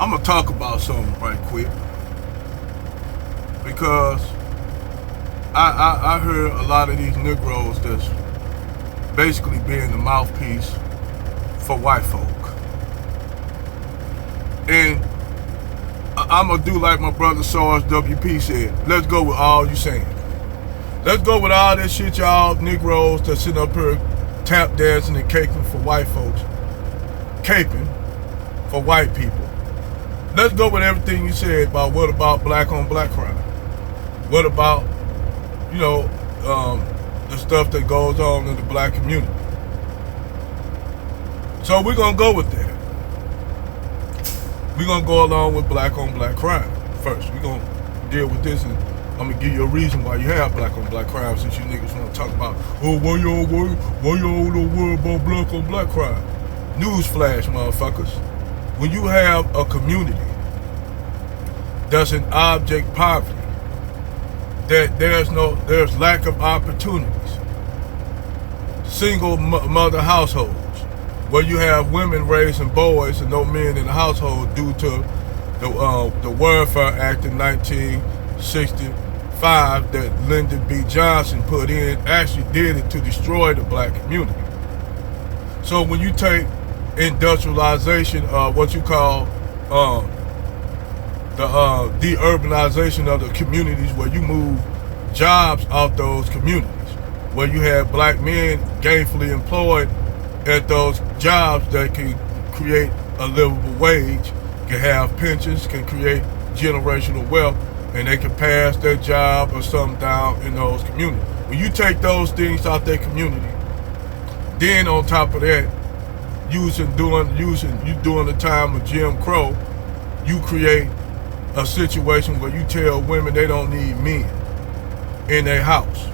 I'm gonna talk about something right quick because I heard a lot of these Negroes that's basically being the mouthpiece for white folk. And I'm gonna do like my brother Sarge WP said. Let's go with all you saying. Let's go with all that shit y'all Negroes that sitting up here tap dancing and caping for white folks. Caping for white people. Let's go with everything you said about what about black on black crime. What about, the stuff that goes on in the black community. So we're gonna go with that. We're gonna go along with black on black crime first. We're gonna deal with this, and I'm gonna give you a reason why you have black on black crime, since you niggas wanna talk about, why y'all don't worry about black on black crime. Newsflash, motherfuckers. When you have a community that's in object poverty, that there's lack of opportunities, single mother households, where you have women raising boys and no men in the household due to the Welfare Act in 1965 that Lyndon B. Johnson put in, actually did it to destroy the black community. So when you take industrialization, what you call the deurbanization of the communities, where you move jobs out those communities, where you have black men gainfully employed at those jobs that can create a livable wage, can have pensions, can create generational wealth, and they can pass their job or something down in those communities. When you take those things out their community, then on top of that, during the time of Jim Crow, you create a situation where you tell women they don't need men in their house.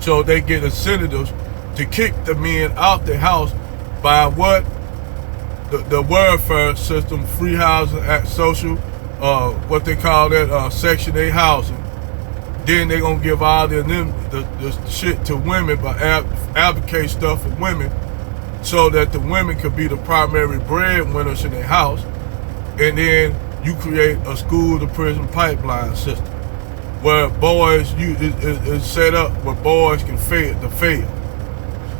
So they get incentives to kick the men out their house by what? The welfare system, free housing, social, what they call that, Section 8 housing. Then they gonna give all the shit to women, but advocate stuff for women so that the women could be the primary breadwinners in their house. And then you create a school to prison pipeline system where boys, is set up where boys can fail.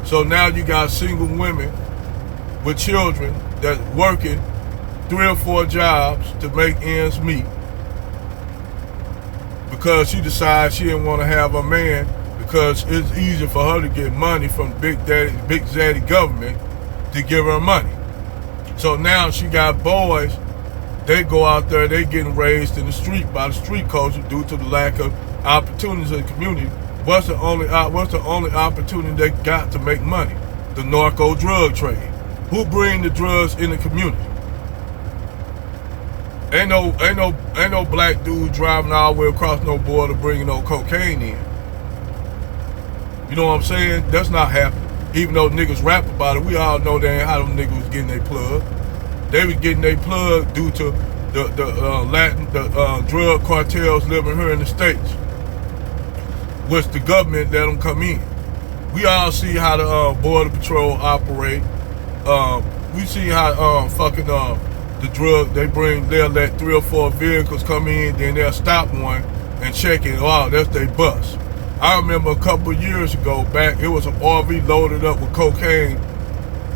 So now you got single women with children that's working 3 or 4 jobs to make ends meet because she decides she didn't want to have a man because it's easier for her to get money from Big Daddy government to give her money. So now she got boys. They go out there, they getting raised in the street by the street culture due to the lack of opportunities in the community. What's the only opportunity they got to make money? The narco drug trade. Who bring the drugs in the community? Ain't no black dude driving all the way across no border bringing no cocaine in. You know what I'm saying? That's not happening. Even though niggas rap about it, we all know that ain't how them niggas was getting their plug. They was getting their plug due to the drug cartels living here in the States, which the government let them come in. We all see how the Border Patrol operate. We see how the drug they'll let 3 or 4 vehicles come in, then they'll stop one and check it. Wow, that's their bus. I remember a couple of years ago back, it was an RV loaded up with cocaine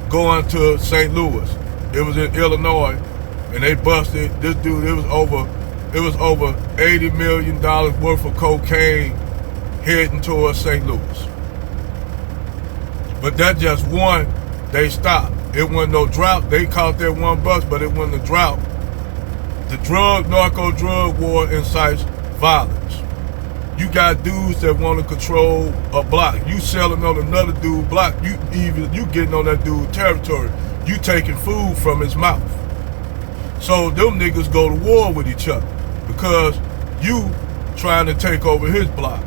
going to St. Louis. It was in Illinois, and they busted this dude. It was over $80 million worth of cocaine heading towards St. Louis. But that just one, they stopped. It wasn't no drought. They caught that one bus, but it wasn't a drought. The narco drug war incites violence. You got dudes that want to control a block. You selling on another dude's block. You getting on that dude's territory. You taking food from his mouth. So them niggas go to war with each other because you trying to take over his block.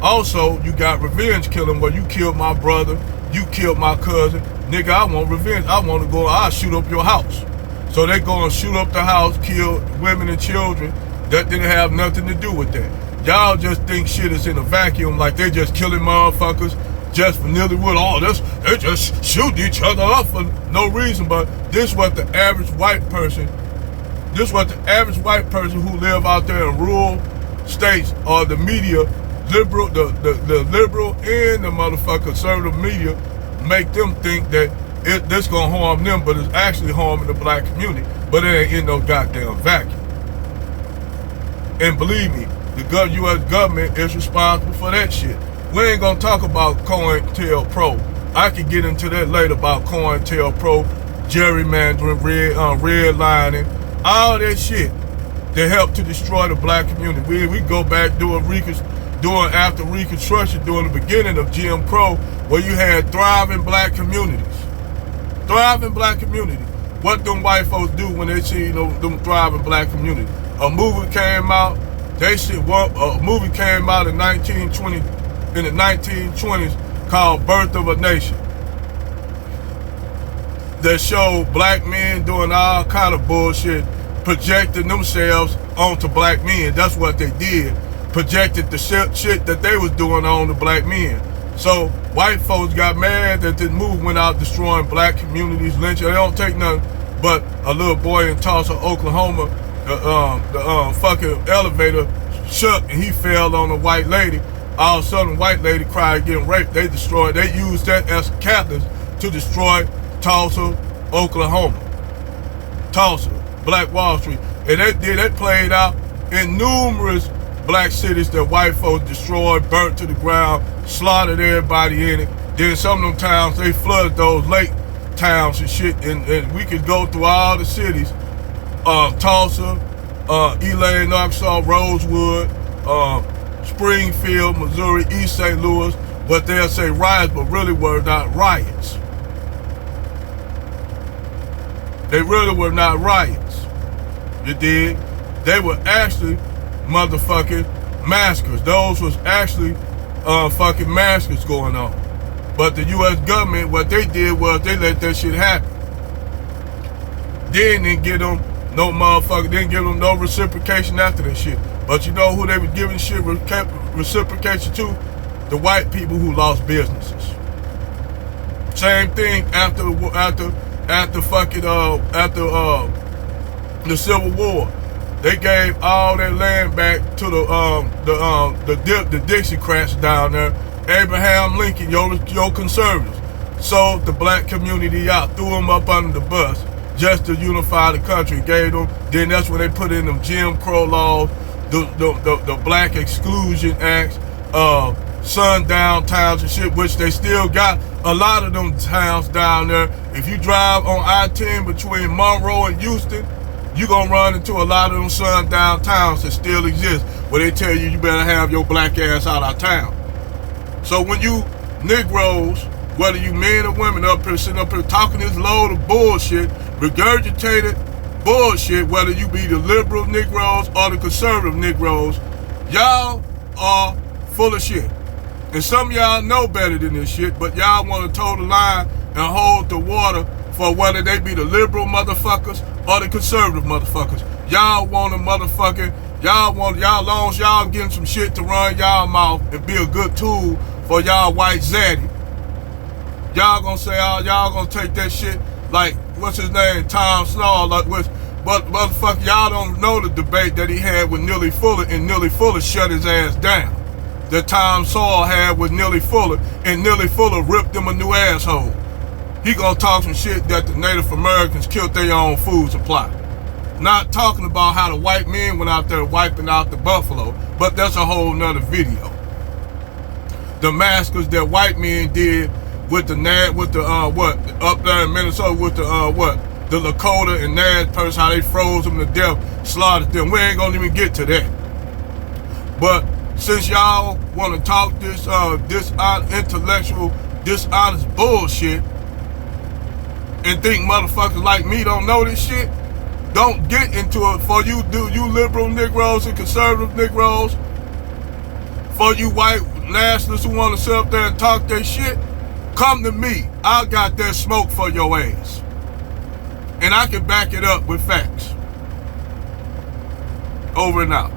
Also, you got revenge killing where you killed my brother, you killed my cousin. Nigga, I want revenge. I'll shoot up your house. So they go and shoot up the house, kill women and children. That didn't have nothing to do with that. Y'all just think shit is in a vacuum, like they just killing motherfuckers just for Nollywood. They just shoot each other up for no reason. But this is what the average white person This is what the average white person who live out there in rural states or the media, liberal, the liberal and the motherfucking conservative media make them think that this gonna harm them, but it's actually harming the black community. But it ain't in no goddamn vacuum. And believe me, the U.S. government is responsible for that shit. We ain't gonna talk about COINTELPRO. I can get into that later about COINTELPRO, gerrymandering, redlining, all that shit that helped to destroy the black community. We go back doing after Reconstruction, during the beginning of Jim Crow, where you had thriving black communities. Thriving black communities. What them white folks do when they see them thriving black communities? A movie came out. A movie came out in the 1920s called Birth of a Nation, that showed black men doing all kind of bullshit, projecting themselves onto black men. That's what they did. Projected the shit that they was doing on the black men. So white folks got mad that this movie went out destroying black communities, lynching. They don't take nothing but a little boy in Tulsa, Oklahoma. The fucking elevator shook and he fell on a white lady. All of a sudden, white lady cried getting raped. They used that as catalyst to destroy Tulsa, Oklahoma. Tulsa, Black Wall Street. And that played out in numerous black cities that white folks destroyed, burnt to the ground, slaughtered everybody in it. Then some of them towns, they flooded those lake towns and shit. And we could go through all the cities. Tulsa, Elaine, Arkansas, Rosewood, Springfield, Missouri, East St. Louis, but they'll say riots, but really were not riots. They really were not riots. You dig? They were actually motherfucking massacres. Those was actually fucking massacres going on. But the U.S. government, what they did was they let that shit happen. They didn't give them no motherfucker, didn't give them no reciprocation after that shit. But you know who they were giving shit reciprocation to? The white people who lost businesses. Same thing after the Civil War. They gave all that land back to the Dixiecrats down there. Abraham Lincoln, your conservatives, sold the black community out, threw them up under the bus just to unify the country. Gave them. Then that's when they put in them Jim Crow laws, the Black Exclusion Acts, sundown towns and shit, which they still got a lot of them towns down there. If you drive on I-10 between Monroe and Houston, you're going to run into a lot of them sundown towns that still exist, where they tell you better have your black ass out of town. So when you Negroes, whether you men or women up here sitting up here talking this load of bullshit, regurgitated bullshit, whether you be the liberal Negroes or the conservative Negroes, y'all are full of shit. And some of y'all know better than this shit, but y'all want to toe the line and hold the water for whether they be the liberal motherfuckers or the conservative motherfuckers. Y'all want a motherfucking, y'all long as y'all getting some shit to run y'all mouth and be a good tool for y'all white zaddy. Y'all gonna say, y'all gonna take that shit like, what's his name, Tom Snow, like, but motherfucker, y'all don't know the debate that he had with Neely Fuller, and Neely Fuller shut his ass down. That Tom Sawyer had with Neely Fuller, and Neely Fuller ripped him a new asshole. He gonna talk some shit that the Native Americans killed their own food supply. Not talking about how the white men went out there wiping out the buffalo, but that's a whole nother video. The massacres that white men did with up there in Minnesota with the Lakota and Nash person, how they froze them to death, slaughtered them. We ain't gonna even get to that. But since y'all want to talk this intellectual, dishonest bullshit, and think motherfuckers like me don't know this shit, don't get into it. For you liberal Negroes and conservative Negroes, for you white nationalists who want to sit up there and talk their shit, come to me. I got that smoke for your ass. And I can back it up with facts. Over and out.